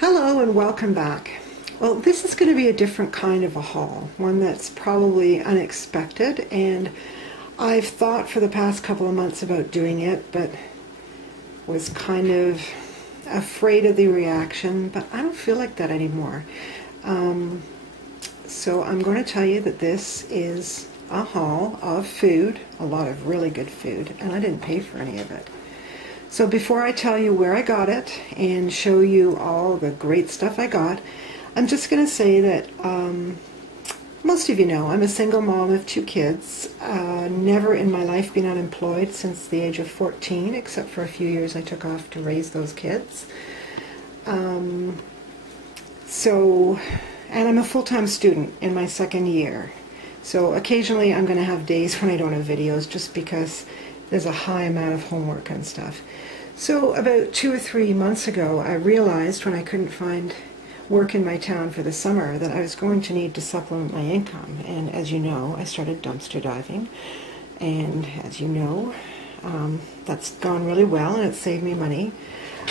Hello and welcome back. Well, this is going to be a different kind of a haul, one that's probably unexpected, and I've thought for the past couple of months about doing it, but was kind of afraid of the reaction, but I don't feel like that anymore. So I'm going to tell you that this is a haul of food, a lot of really good food, and I didn't pay for any of it. So before I tell you where I got it and show you all the great stuff I got, I'm just going to say that most of you know I'm a single mom of 2 kids. Never in my life been unemployed since the age of 14, except for a few years I took off to raise those kids. And I'm a full-time student in my 2nd year. So occasionally I'm going to have days when I don't have videos just because there's a high amount of homework and stuff. So about 2 or 3 months ago, I realized when I couldn't find work in my town for the summer that I was going to need to supplement my income. And as you know, I started dumpster diving. And as you know, that's gone really well and it's saved me money.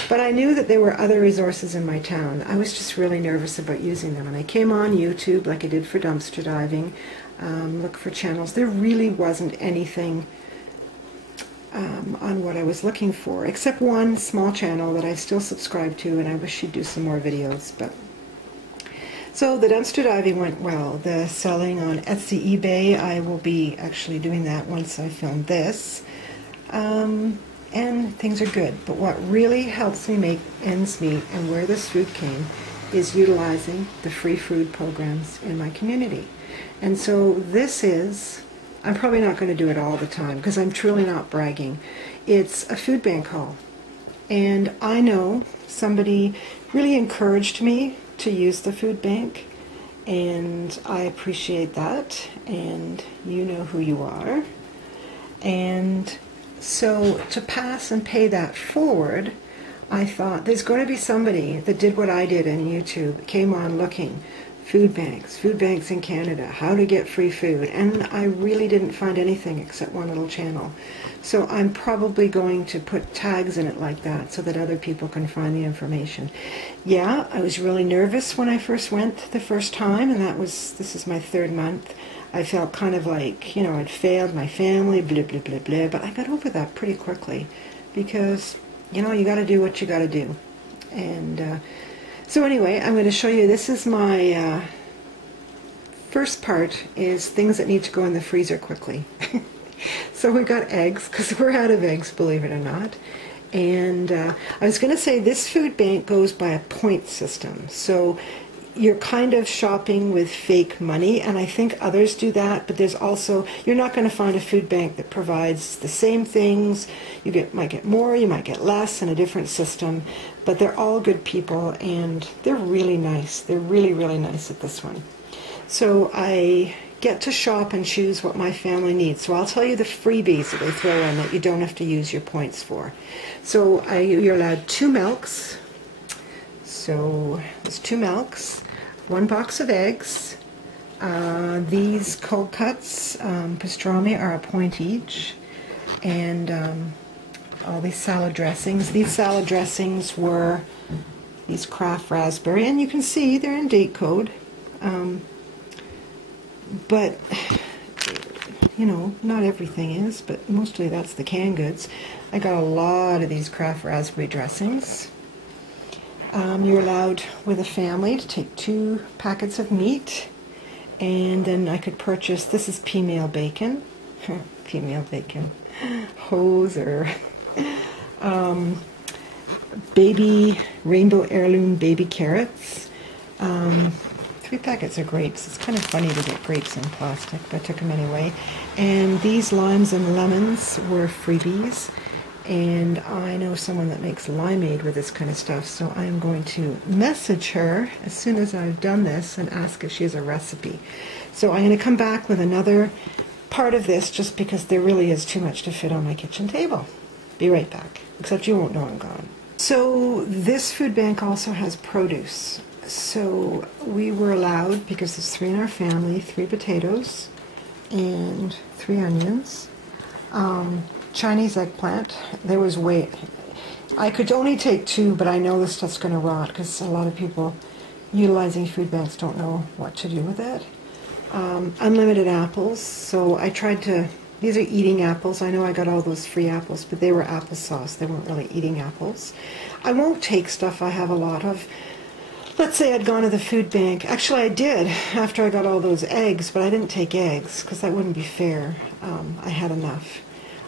But I knew that there were other resources in my town. I was just really nervous about using them. And I came on YouTube like I did for dumpster diving, look for channels. There really wasn't anything on what I was looking for, except one small channel that I still subscribe to, and I wish she'd do some more videos. But so the dumpster diving went well. The selling on Etsy, eBay, I will be actually doing that once I film this, and things are good. But what really helps me make ends meet and where this food came is utilizing the free food programs in my community. And so this is, I'm probably not going to do it all the time because I'm truly not bragging. It's a food bank haul. And I know somebody really encouraged me to use the food bank, and I appreciate that, and you know who you are. And so to pass and pay that forward, I thought there's going to be somebody that did what I did in YouTube, came on looking food banks in Canada, how to get free food, and I really didn't find anything except one little channel. So I'm probably going to put tags in it like that so that other people can find the information. Yeah, I was really nervous when I first went the first time, and this is my 3rd month. I felt kind of like, you know, I'd failed my family, blah, blah, blah, blah, but I got over that pretty quickly because, you know, you got to do what you got to do. And so anyway, I'm going to show you, this is my first part is things that need to go in the freezer quickly. So we got eggs, because we're out of eggs, believe it or not. And I was going to say this food bank goes by a point system. So you're kind of shopping with fake money, and I think others do that, but there's also, you're not going to find a food bank that provides the same things. You might get more, you might get less in a different system, but they're all good people, and they're really nice. They're really, really nice at this one. So I get to shop and choose what my family needs. So I'll tell you the freebies that they throw in that you don't have to use your points for. So you're allowed 2 milks. So there's 2 milks. 1 box of eggs. These cold cuts, pastrami, are a point each. And all these salad dressings. These salad dressings were these Kraft raspberry, and you can see they're in date code. But, you know, not everything is, but mostly that's the canned goods. I got a lot of these Kraft raspberry dressings. You're allowed with a family to take 2 packets of meat, and then I could purchase, this is female bacon, female bacon, hoser, baby rainbow heirloom baby carrots, 3 packets of grapes. It's kind of funny to get grapes in plastic, but I took them anyway. And these limes and lemons were freebies. And I know someone that makes limeade with this kind of stuff, so I'm going to message her as soon as I've done this and ask if she has a recipe. So I'm going to come back with another part of this just because there really is too much to fit on my kitchen table. Be right back, except you won't know I'm gone. So this food bank also has produce. So we were allowed, because there's 3 in our family, 3 potatoes and 3 onions. Chinese eggplant. There was I could only take 2, but I know this stuff's going to rot because a lot of people utilizing food banks don't know what to do with it. Unlimited apples, so I tried to, these are eating apples. I know I got all those free apples, but they were applesauce. They weren't really eating apples. I won't take stuff I have a lot of. Let's say I'd gone to the food bank. Actually, I did after I got all those eggs, but I didn't take eggs because that wouldn't be fair. I had enough.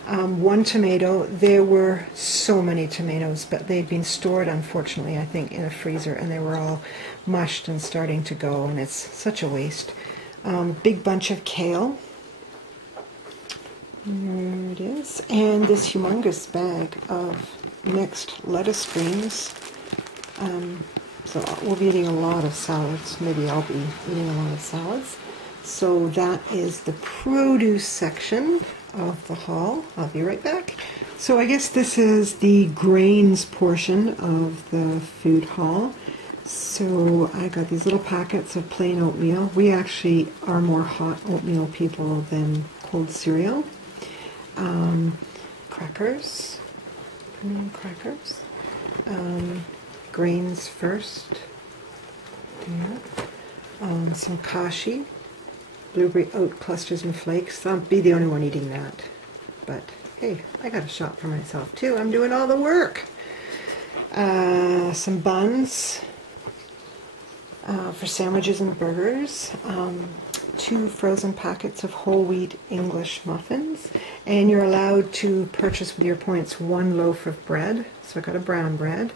1 tomato. There were so many tomatoes, but they'd been stored, unfortunately, I think, in a freezer, and they were all mushed and starting to go, and it's such a waste. Big bunch of kale. There it is. And this humongous bag of mixed lettuce greens. So we'll be eating a lot of salads. Maybe I'll be eating a lot of salads. So that is the produce section of the haul. I'll be right back. So I guess this is the grains portion of the food haul. So I got these little packets of plain oatmeal. We actually are more hot oatmeal people than cold cereal. Crackers. Crackers. Grains first. Yeah. Some kashi. Blueberry oat clusters and flakes. I'll be the only one eating that. But hey, I got a shot for myself too. I'm doing all the work. Some buns for sandwiches and burgers. 2 frozen packets of whole wheat English muffins. And you're allowed to purchase with your points 1 loaf of bread. So I got a brown bread.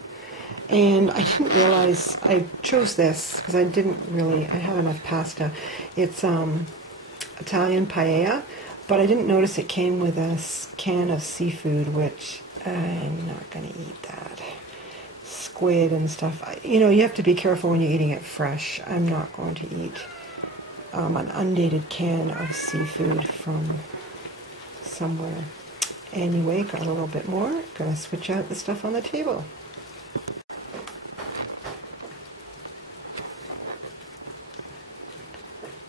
And I didn't realize I chose this because I have enough pasta. It's Italian paella, but I didn't notice it came with a can of seafood, which I'm not going to eat that. Squid and stuff. You know, you have to be careful when you're eating it fresh. I'm not going to eat an undated can of seafood from somewhere. Anyway, got a little bit more. Gonna switch out the stuff on the table.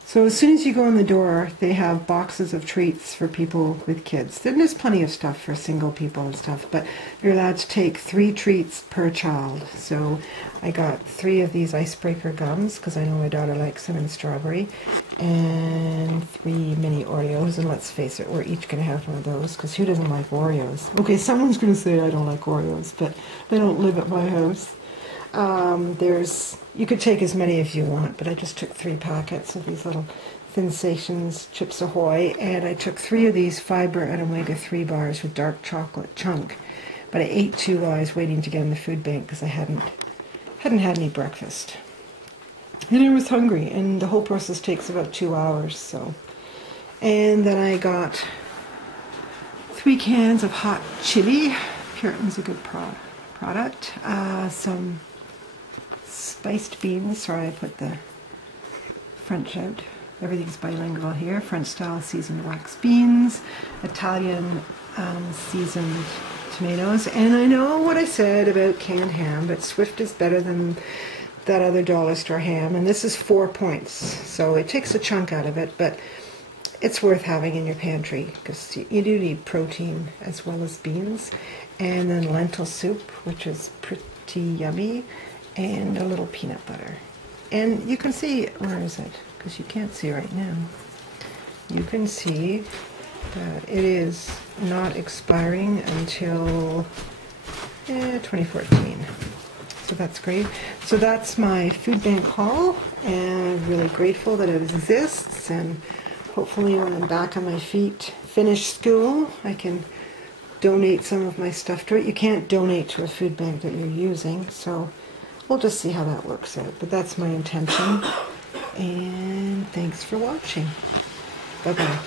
So as soon as you go in the door, they have boxes of treats for people with kids. Then there's plenty of stuff for single people and stuff, but you're allowed to take 3 treats per child. So I got 3 of these icebreaker gums, because I know my daughter likes them in strawberry, and 3 mini Oreos, and let's face it, we're each going to have one of those, because who doesn't like Oreos? Okay, someone's going to say I don't like Oreos, but they don't live at my house. You could take as many as you want, but I just took 3 packets of these little Sensations Chips Ahoy, and I took 3 of these fiber and omega-3 bars with dark chocolate chunk. But I ate 2 while I was waiting to get in the food bank because I hadn't had any breakfast. And I was hungry, and the whole process takes about 2 hours, so. And then I got 3 cans of hot chili. Puritan's a good product. Some spiced beans. Sorry, I put the French out. Everything's bilingual here. French style seasoned wax beans, Italian seasoned tomatoes. And I know what I said about canned ham, but Swift is better than that other dollar store ham. And this is 4 points. So it takes a chunk out of it, but it's worth having in your pantry because you do need protein as well as beans. And then lentil soup, which is pretty yummy, and a little peanut butter. And you can see, where is it? Because you can't see right now. You can see that it is not expiring until 2014. So that's great. So that's my food bank haul, and I'm really grateful that it exists, and hopefully when I'm back on my feet, finish school, I can donate some of my stuff to it. You can't donate to a food bank that you're using, so we'll just see how that works out. But that's my intention. And thanks for watching. Bye-bye.